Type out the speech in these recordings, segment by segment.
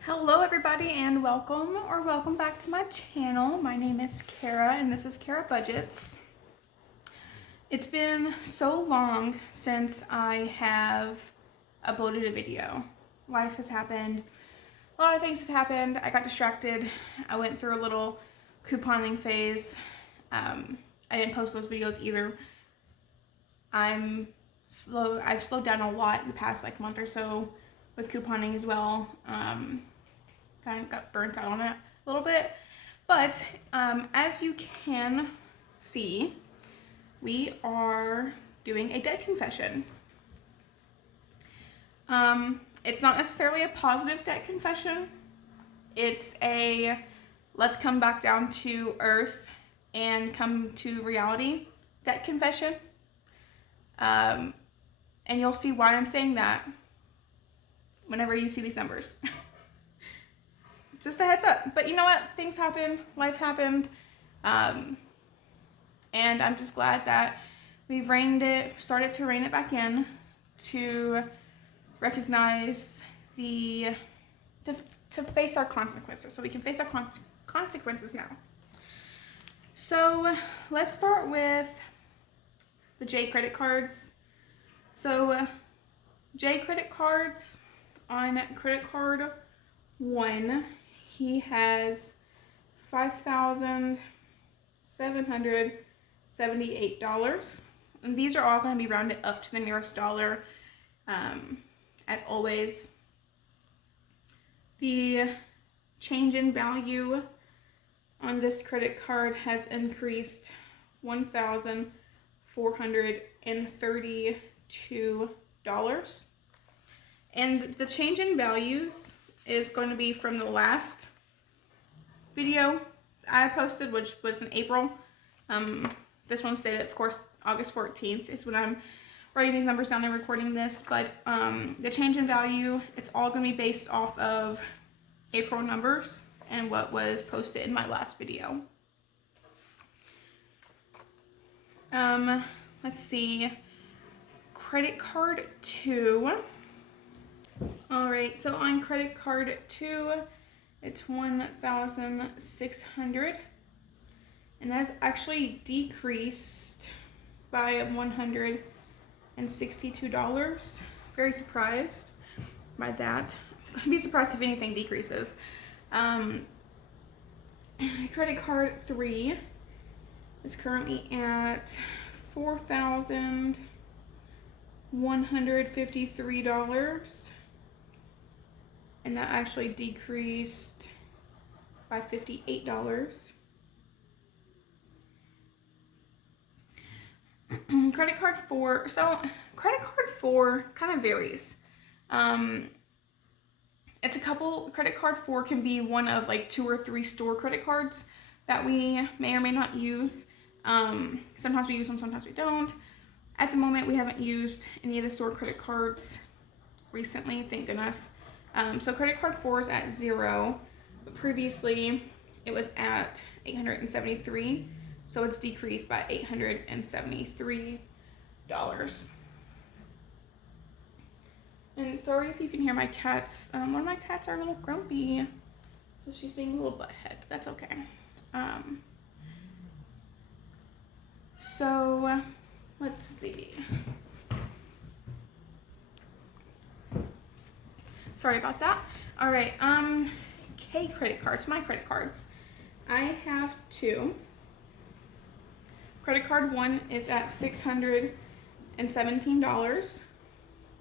Hello everybody and welcome back to my channel. My name is Kara and this is Kara Budgets. It's been so long since I have uploaded a video. Life has happened. A lot of things have happened. I got distracted. I went through a little couponing phase. I didn't post those videos either. I've slowed down a lot in the past month or so with couponing as well. Kind of got burnt out on it a little bit, but as you can see, we are doing a debt confession. It's not necessarily a positive debt confession. It's a let's come back down to earth and come to reality debt confession. And you'll see why I'm saying that whenever you see these numbers. Just a heads up. But you know what? Things happen. Life happened. And I'm just glad that we've started to rein it back in to recognize to face our consequences. So we can face our consequences now. So let's start with the J credit cards. So J credit cards, on credit card 1, he has $5,778. And these are all going to be rounded up to the nearest dollar, as always. The change in value on this credit card has increased $1,432. And the change in values is going to be from the last video I posted, which was in April. This one stated, of course, August 14th is when I'm writing these numbers down and recording this. But the change in value, it's all going to be based off of April numbers and what was posted in my last video. Let's see. Credit card 2. Alright, so on credit card 2, it's $1,600, and that's actually decreased by $162. Very surprised by that. I'm gonna be surprised if anything decreases. Credit card 3 is currently at $4,153. And that actually decreased by $58. Credit card 4. So credit card 4 kind of varies. It's a couple. Credit card 4 can be one of 2 or 3 store credit cards that we may or may not use. Sometimes we use them, sometimes we don't. At the moment, we haven't used any of the store credit cards recently, thank goodness. So credit card 4 is at 0, but previously it was at $873, so it's decreased by $873. And sorry if you can hear my cats. One of my cats are a little grumpy, so she's being a little butthead, but that's okay. So let's see. Sorry about that. All right, K credit cards, my credit cards. I have 2. Credit card 1 is at $617,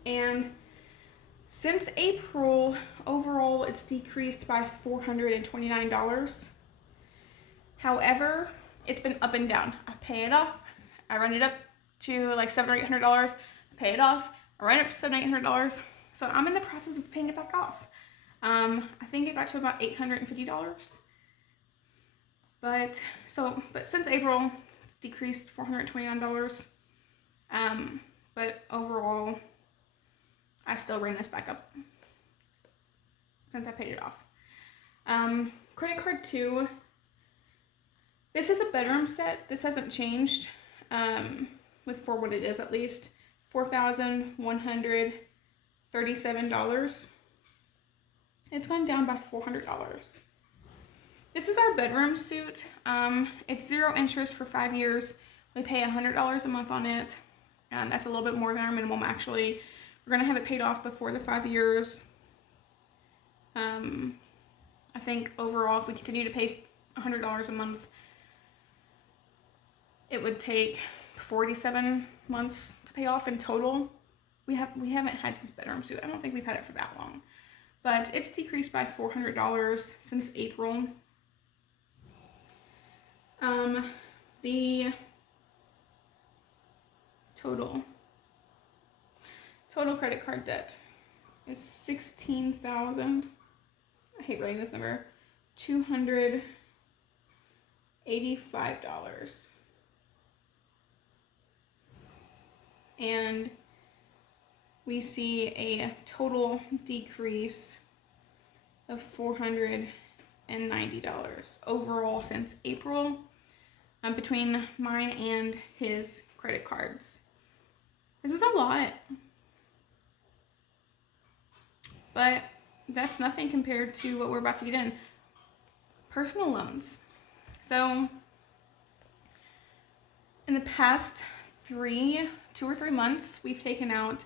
and since April, overall, it's decreased by $429. However, it's been up and down. I pay it off. I run it up to $700 or $800. I pay it off. I run it up to $700 or $800. So I'm in the process of paying it back off. I think it got to about $850. But since April, it's decreased $429. But overall, I still ran this back up since I paid it off. Credit card 2, This is a bedroom set. This hasn't changed for what it is, at least. $4,137. It's gone down by $400. This is our bedroom suit. It's 0 interest for 5 years. We pay $100 a month on it. That's a little bit more than our minimum, actually. We're gonna have it paid off before the 5 years. I think overall, if we continue to pay $100 a month, it would take 47 months to pay off in total. We haven't had this bedroom suit. I don't think we've had it for that long, but it's decreased by $400 since April. The total credit card debt is $16,000. I hate writing this number. $285. And we see a total decrease of $490 overall since April, between mine and his credit cards. This is a lot, but that's nothing compared to what we're about to get in. Personal loans. So in the past 2 or 3 months, we've taken out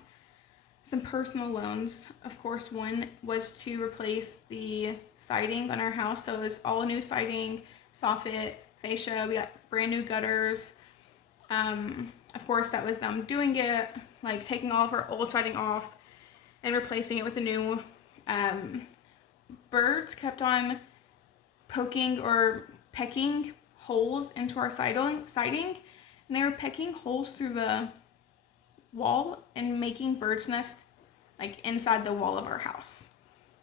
some personal loans. Of course, one was to replace the siding on our house. So it was all new siding, soffit, fascia. We got brand new gutters. Of course, that was them doing it, like taking all of our old siding off and replacing it with a new. Birds kept on poking or pecking holes into our siding, and they were pecking holes through the wall and making birds' nests like inside the wall of our house.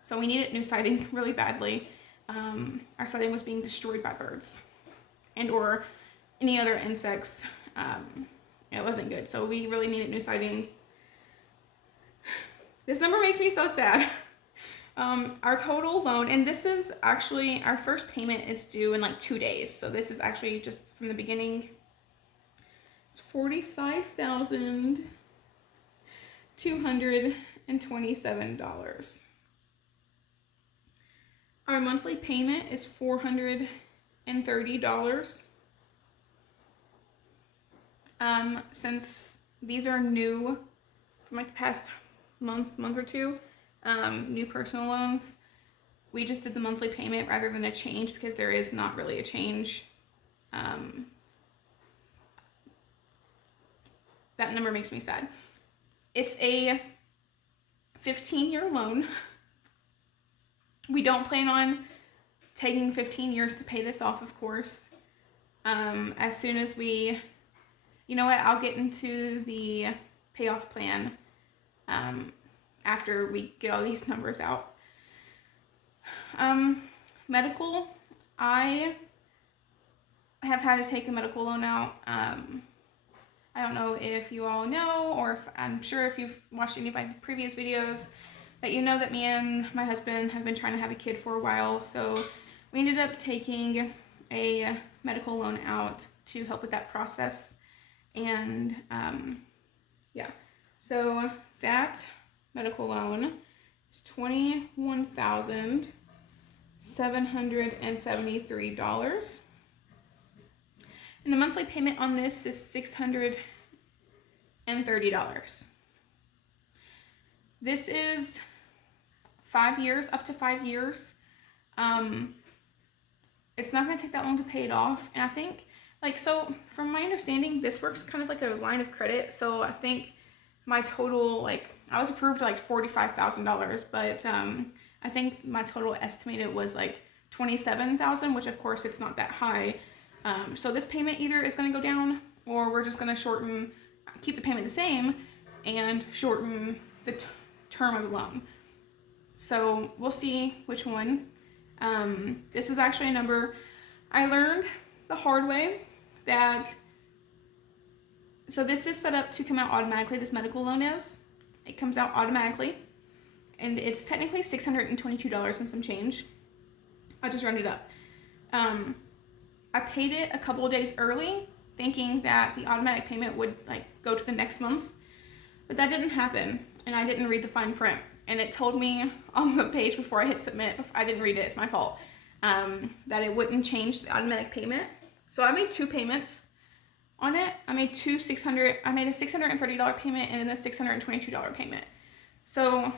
So we needed new siding really badly. Our siding was being destroyed by birds and or any other insects. It wasn't good, so we really needed new siding. This number makes me so sad. Our total loan, and this is actually, our first payment is due in like 2 days. So this is actually just from the beginning. It's $45,227. Our monthly payment is $430. Since these are new from like the past month or two, new personal loans, we just did the monthly payment rather than a change because there is not really a change. That number makes me sad. It's a 15-year loan. We don't plan on taking 15 years to pay this off, of course. As soon as we, you know what, I'll get into the payoff plan after we get all these numbers out. Medical, I have had to take a medical loan out. I don't know if you all know, or if, I'm sure if you've watched any of my previous videos, that you know that me and my husband have been trying to have a kid for a while. So we ended up taking a medical loan out to help with that process. And yeah, so that medical loan is $21,773. And the monthly payment on this is $630. This is 5 years, up to 5 years. It's not going to take that long to pay it off. And I think, like, so from my understanding, this works kind of like a line of credit. So I think my total, like, I was approved to like $45,000, but I think my total estimated was like $27,000, which of course it's not that high. So this payment either is going to go down, or we're just going to keep the payment the same and shorten the term of the loan. So we'll see which one. This is actually a number I learned the hard way that, so this is set up to come out automatically. This medical loan is, it comes out automatically, and it's technically $622 and some change. I'll just round it up. I paid it a couple of days early, thinking that the automatic payment would like go to the next month, but that didn't happen, and I didn't read the fine print, and it told me on the page before I hit submit, I didn't read it, it's my fault, that it wouldn't change the automatic payment. So I made 2 payments on it. I made a $630 payment and then a $622 payment. So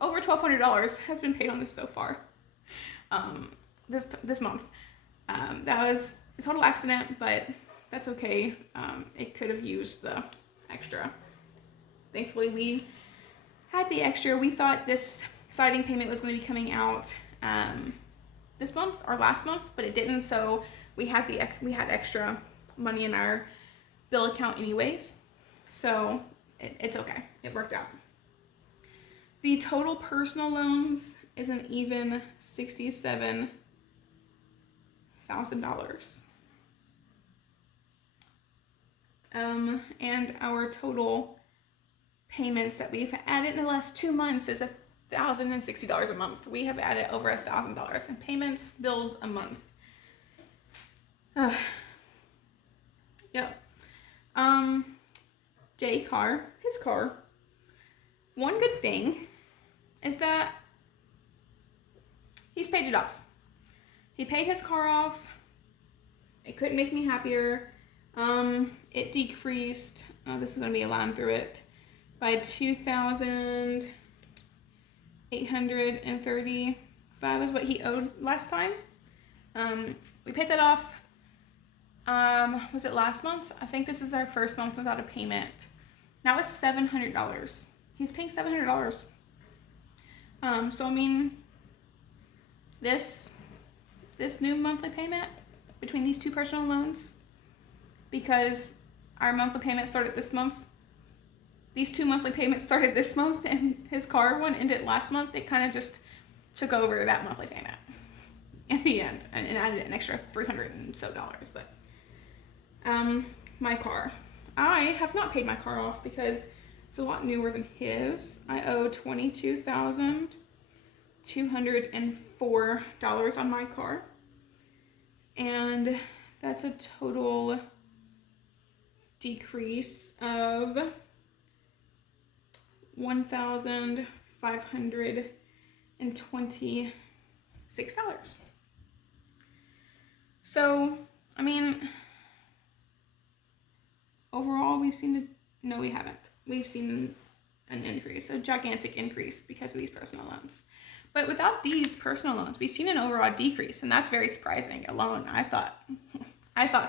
over $1,200 has been paid on this so far, this month. That was a total accident, but that's okay. It could have used the extra. Thankfully, we had the extra. We thought this siding payment was going to be coming out this month or last month, but it didn't. So we had extra money in our bill account anyways. So it's okay. It worked out. The total personal loans is an even $67,000. And our total payments that we've added in the last 2 months is $1,060 a month. We have added over $1,000 in payments, bills a month. Yep. His car. One good thing is that he's paid it off. He paid his car off. It couldn't make me happier. It decreased, this is going to be a line through it, by $2,835 is what he owed last time. We paid that off, was it last month? I think this is our first month without a payment. That was $700. He's paying $700. So I mean, this new monthly payment between these 2 personal loans, because our monthly payment started this month, these 2 monthly payments started this month, and his car one ended last month. It kind of just took over that monthly payment in the end, and added an extra $300 and so dollars. But my car, I have not paid my car off because it's a lot newer than his. I owe $22,204 on my car, and that's a total decrease of $1,526. So, I mean, overall, we haven't. We've seen an increase, a gigantic increase because of these personal loans. But without these personal loans, we've seen an overall decrease, and that's very surprising alone. I thought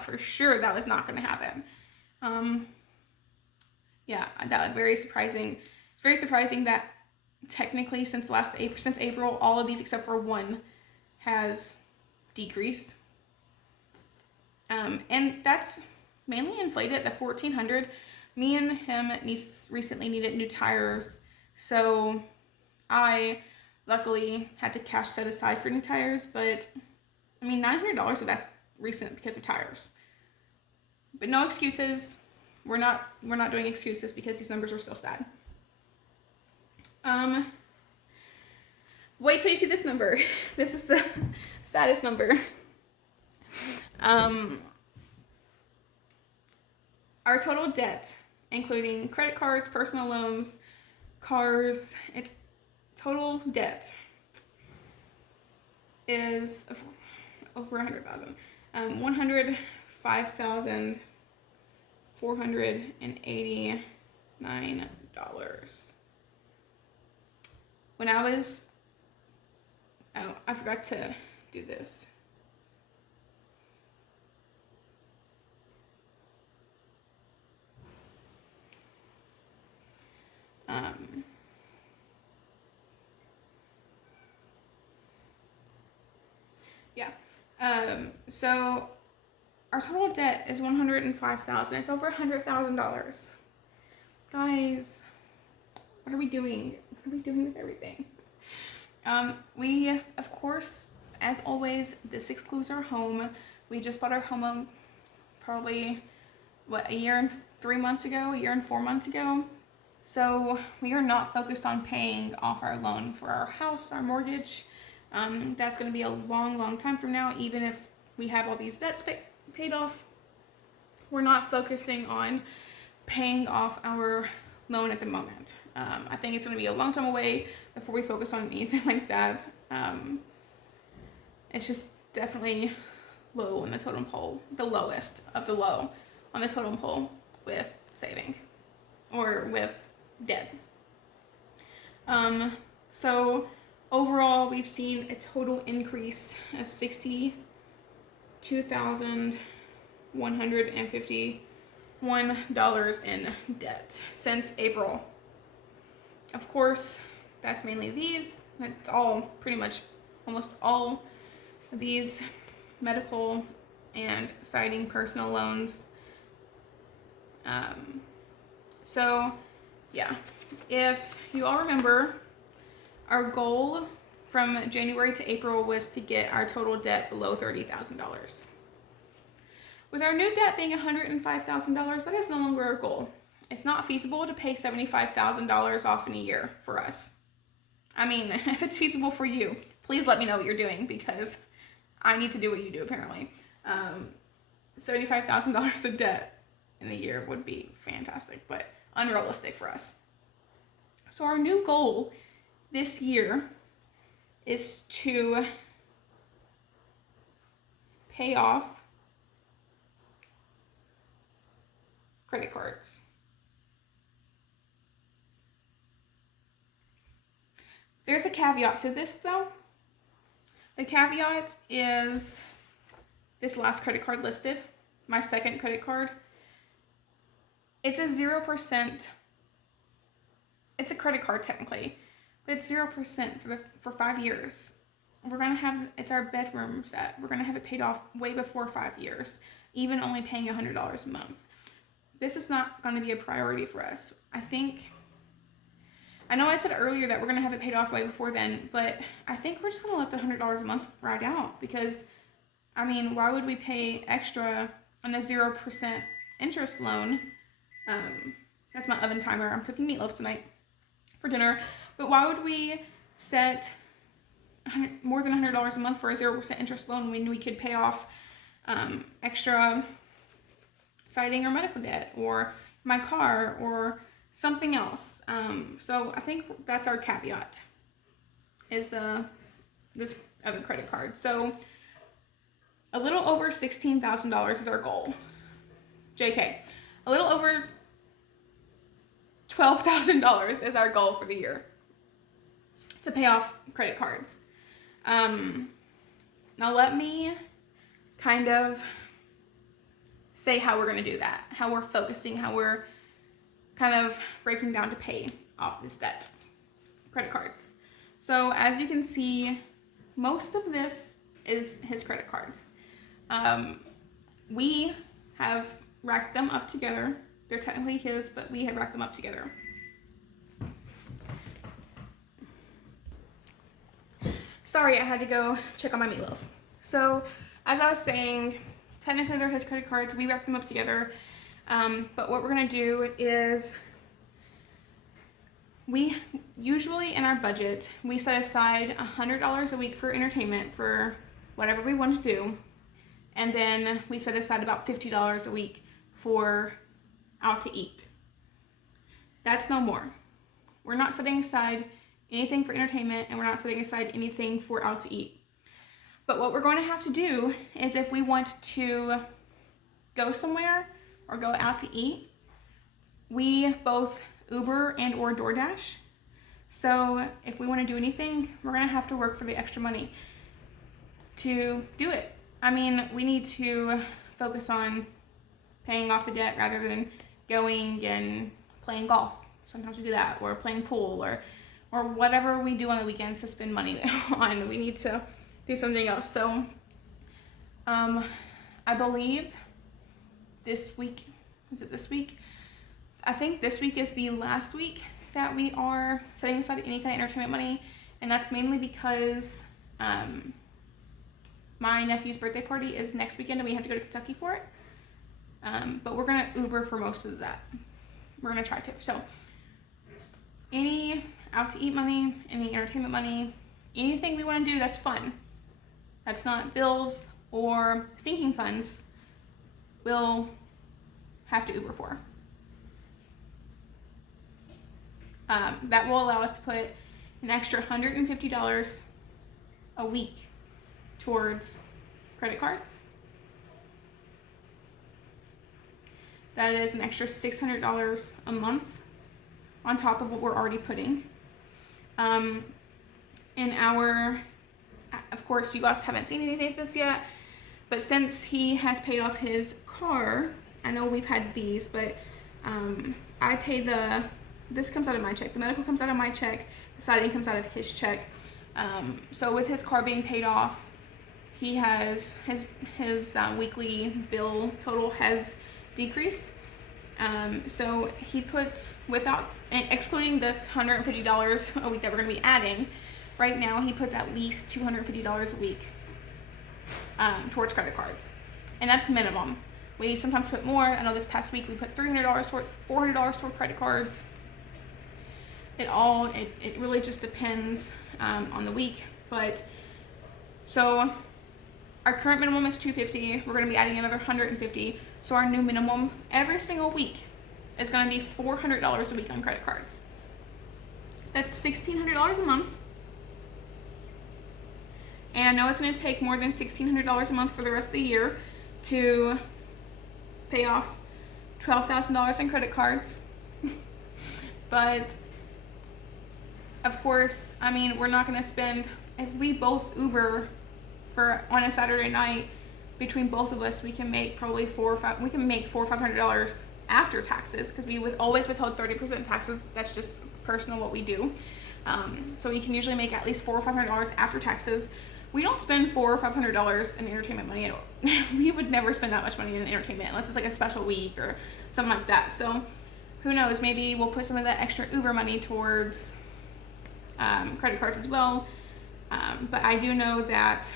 for sure that was not going to happen. Yeah, that was very surprising. It's very surprising that technically since April, all of these except for one has decreased. And that's mainly inflated. The $1,400. Me and him recently needed new tires, so I luckily had to cash set aside for new tires. But I mean, $900 of that's recent because of tires. But no excuses. We're not doing excuses because these numbers are still sad. Wait till you see this number. This is the saddest number. Our total debt, including credit cards, personal loans, cars, its total debt is over $100,000. $105,489. When I was, I forgot to do this. So our total debt is $105,000. It's over $100,000. Guys, what are we doing? What are we doing with everything? We, of course, as always, this excludes our home. We just bought our home probably, a year and 4 months ago. So we are not focused on paying off our loan for our house, our mortgage. That's going to be a long, long time from now, even if we have all these debts paid off, we're not focusing on paying off our loan at the moment. I think it's going to be a long time away before we focus on anything like that. It's just definitely low on the totem pole, the lowest of the low on the totem pole with saving or with debt. So overall, we've seen a total increase of $62,151 in debt since April. Of course, that's mainly these. That's all, pretty much, almost all of these medical and citing personal loans. So, yeah, if you all remember, our goal from January to April was to get our total debt below $30,000. With our new debt being $105,000, that is no longer our goal. It's not feasible to pay $75,000 off in a year for us. I mean, if it's feasible for you, please let me know what you're doing, because I need to do what you do, apparently. $75,000 of debt in a year would be fantastic, but unrealistic for us. So our new goal this year is to pay off credit cards. There's a caveat to this, though. The caveat is this last credit card listed, my second credit card. It's a 0%. It's a credit card technically, but it's 0% for 5 years. We're gonna have, it's our bedroom set. We're gonna have it paid off way before 5 years, even only paying $100 a month. This is not gonna be a priority for us. I know I said earlier that we're gonna have it paid off way before then, but I think we're just gonna let the $100 a month ride out, because, I mean, why would we pay extra on the 0% interest loan? That's my oven timer. I'm cooking meatloaf tonight for dinner. But why would we set more than $100 a month for a 0% interest loan when we could pay off extra citing or medical debt, or my car, or something else? So I think that's our caveat, is this other credit card. So a little over $16,000 is our goal. JK. A little over $12,000 is our goal for the year to pay off credit cards. Now let me kind of say how we're going to do that, how we're focusing, how we're kind of breaking down to pay off this debt, credit cards. So as you can see, most of this is his credit cards. We have racked them up together. They're technically his, but we have racked them up together. Sorry, I had to go check on my meatloaf. So, as I was saying, technically they're his credit cards. We racked them up together. But what we're going to do is, we usually in our budget, we set aside $100 a week for entertainment for whatever we want to do. And then we set aside about $50 a week for out to eat. That's no more. We're not setting aside anything for entertainment, and we're not setting aside anything for out to eat. But what we're going to have to do is, if we want to go somewhere or go out to eat, we both Uber and or DoorDash. So if we want to do anything, we're going to have to work for the extra money to do it. I mean, we need to focus on paying off the debt rather than going and playing golf. Sometimes we do that, or playing pool, or whatever we do on the weekends to spend money on. We need to do something else. So I believe this week, is it this week? I think this week is the last week that we are setting aside any kind of entertainment money, and that's mainly because my nephew's birthday party is next weekend and we have to go to Kentucky for it. But we're gonna Uber for most of that. We're gonna try to. So any out to eat money, any entertainment money, anything we want to do that's fun, that's not bills or sinking funds will have to Uber for. That will allow us to put an extra $150 a week towards credit cards. That is an extra $600 a month on top of what we're already putting. In our, of course, you guys haven't seen anything of this yet, but since he has paid off his car, I know we've had these, but I pay this comes out of my check. The medical comes out of my check. The siding comes out of his check. So with his car being paid off, he has his weekly bill total has decreased. So he puts, without excluding this $150 a week that we're going to be adding, right now he puts at least $250 a week towards credit cards, and that's minimum. We sometimes put more. I know this past week we put $300 toward $400 toward credit cards. It really just depends on the week. But so our current minimum is $250. We're going to be adding another $150. So our new minimum every single week is going to be $400 a week on credit cards. That's $1,600 a month. And I know it's going to take more than $1,600 a month for the rest of the year to pay off $12,000 in credit cards. But of course, I mean, we're not going to spend, if we both Uber on a Saturday night, between both of us, we can make probably $400 or $500 after taxes, because we would always withhold 30% taxes. That's just personal what we do. So we can usually make at least $400 or $500 after taxes. We don't spend $400 or $500 in entertainment money. We would never spend that much money in entertainment unless it's like a special week or something like that. So who knows? Maybe we'll put some of that extra Uber money towards credit cards as well. But I do know that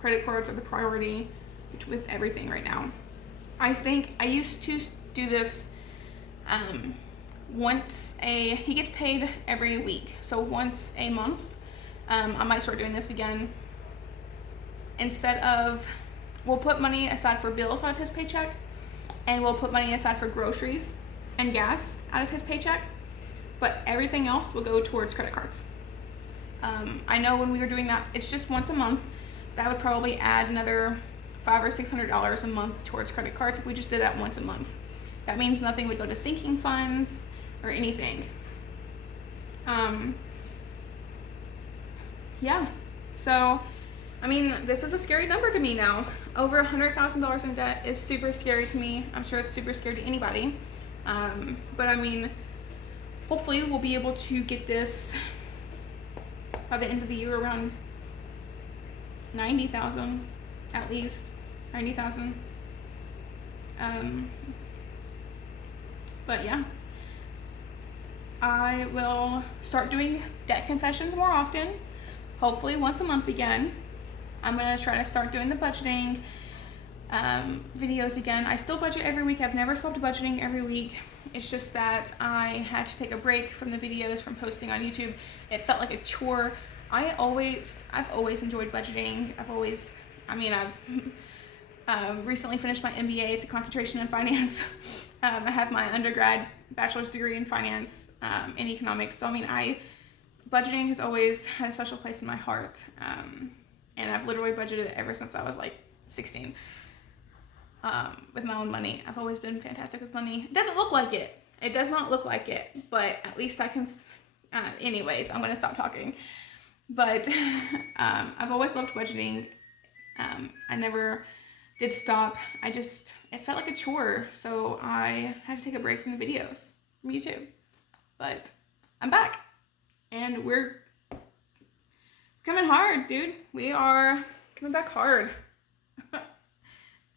credit cards are the priority with everything right now. I think I used to do this he gets paid every week, so once a month. I might start doing this again. Instead of, we'll put money aside for bills out of his paycheck, and we'll put money aside for groceries and gas out of his paycheck, but everything else will go towards credit cards. I know when we were doing that, it's just once a month. That would probably add another $500 or $600 a month towards credit cards if we just did that once a month. That means nothing would go to sinking funds or anything. Yeah, so I mean, this is a scary number to me now. Over $100,000 in debt is super scary to me. I'm sure it's super scary to anybody. But I mean, hopefully we'll be able to get this by the end of the year around 90,000, at least 90,000. But yeah, I will start doing debt confessions more often, hopefully once a month again. I'm gonna try to start doing the budgeting videos again. I still budget every week. I've never stopped budgeting every week. It's just that I had to take a break from the videos, from posting on YouTube. It felt like a chore. I've always enjoyed budgeting. I've recently finished my MBA. It's a concentration in finance. I have my undergrad bachelor's degree in finance, in economics. So budgeting has always had a special place in my heart. And I've literally budgeted ever since I was like 16. With my own money. I've always been fantastic with money. It doesn't look like it. It does not look like it, but at least I can, anyways, I'm gonna stop talking. But I've always loved budgeting. I never did stop. It felt like a chore, so I had to take a break from the videos from YouTube. But I'm back, and we're coming hard, dude. We are coming back hard.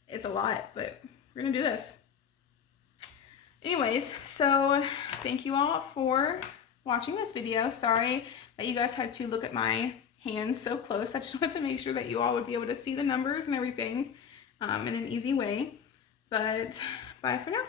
It's a lot, but we're gonna do this. Anyways, so thank you all for watching this video. Sorry that you guys had to look at my hands so close. I just wanted to make sure that you all would be able to see the numbers and everything in an easy way. But bye for now.